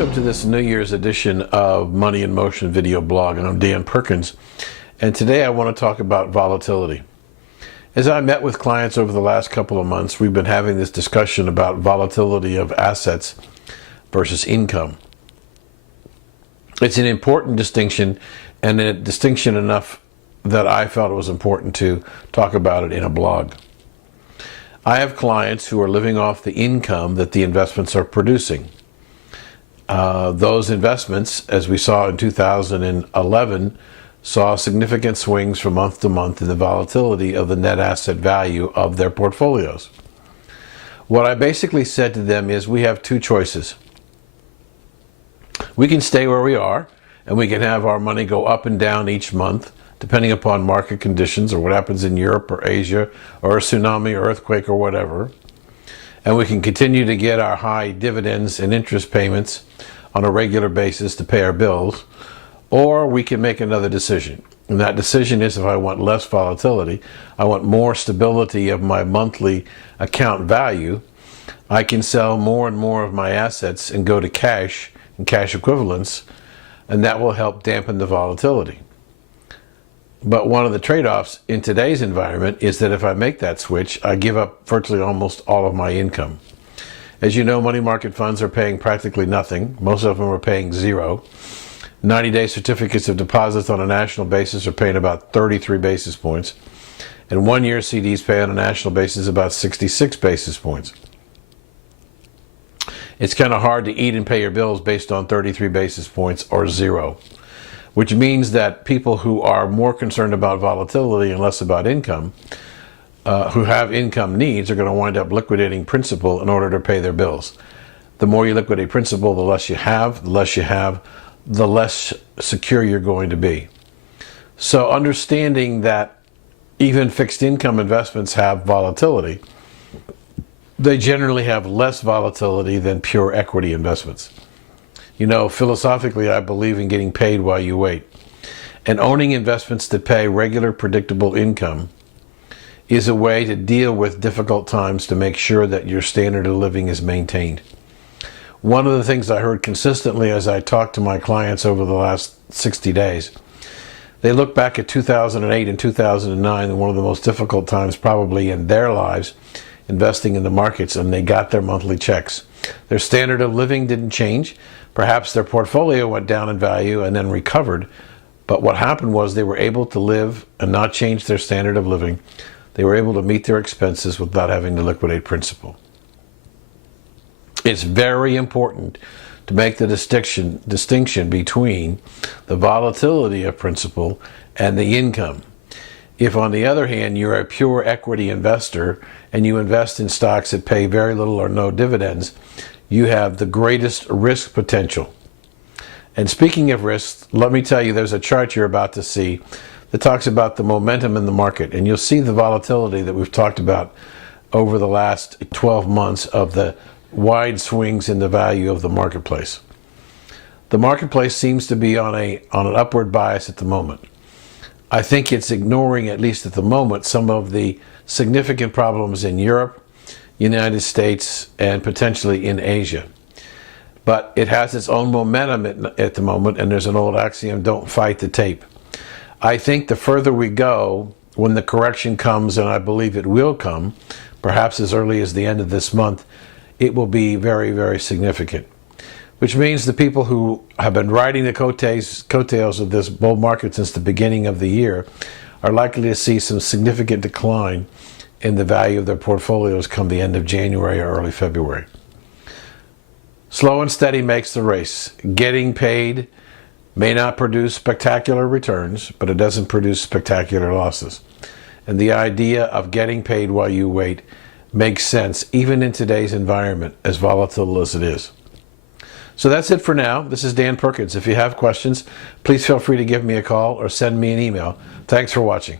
Welcome to this New Year's edition of Money in Motion video blog, and I'm Dan Perkins, and today I want to talk about volatility. As I met with clients over the last couple of months, we've been having this discussion about volatility of assets versus income. It's an important distinction, and a distinction enough that I felt it was important to talk about it in a blog. I have clients who are living off the income that the investments are producing. Those investments, as we saw in 2011, saw significant swings from month to month in the volatility of the net asset value of their portfolios. What I basically said to them is we have two choices. We can stay where we are, and we can have our money go up and down each month, depending upon market conditions or what happens in Europe or Asia or a tsunami or earthquake or whatever. And we can continue to get our high dividends and interest payments on a regular basis to pay our bills, or we can make another decision. And that decision is, if I want less volatility, I want more stability of my monthly account value, I can sell more and more of my assets and go to cash and cash equivalents, and that will help dampen the volatility. But one of the trade-offs in today's environment is that if I make that switch, I give up virtually almost all of my income. As you know, money market funds are paying practically nothing. Most of them are paying zero. 90-day certificates of deposits on a national basis are paying about 33 basis points. And one-year CDs pay on a national basis about 66 basis points. It's kind of hard to eat and pay your bills based on 33 basis points or zero, which means that people who are more concerned about volatility and less about income, who have income needs, are going to wind up liquidating principal in order to pay their bills. The more you liquidate principal, the less you have. The less secure you're going to be. So understanding that even fixed income investments have volatility, they generally have less volatility than pure equity investments. You know, philosophically, I believe in getting paid while you wait. And owning investments that pay regular, predictable income is a way to deal with difficult times, to make sure that your standard of living is maintained. One of the things I heard consistently as I talked to my clients over the last 60 days, they look back at 2008 and 2009, one of the most difficult times probably in their lives, investing in the markets, and they got their monthly checks. Their standard of living didn't change. Perhaps their portfolio went down in value and then recovered, but what happened was they were able to live and not change their standard of living. They were able to meet their expenses without having to liquidate principal. It's very important to make the distinction between the volatility of principal and the income. If, on the other hand, you're a pure equity investor and you invest in stocks that pay very little or no dividends, you have the greatest risk potential. And speaking of risks, let me tell you, there's a chart you're about to see that talks about the momentum in the market. And you'll see the volatility that we've talked about over the last 12 months of the wide swings in the value of the marketplace. The marketplace seems to be on an upward bias at the moment. I think it's ignoring, at least at the moment, some of the significant problems in Europe, United States, and potentially in Asia. But it has its own momentum at the moment, and there's an old axiom, don't fight the tape. I think the further we go, when the correction comes, and I believe it will come, perhaps as early as the end of this month, it will be very, very significant. Which means the people who have been riding the coattails of this bull market since the beginning of the year are likely to see some significant decline in the value of their portfolios come the end of January or early February. Slow and steady makes the race. Getting paid may not produce spectacular returns, but it doesn't produce spectacular losses. And the idea of getting paid while you wait makes sense, even in today's environment, as volatile as it is. So that's it for now. This is Dan Perkins. If you have questions, please feel free to give me a call or send me an email. Thanks for watching.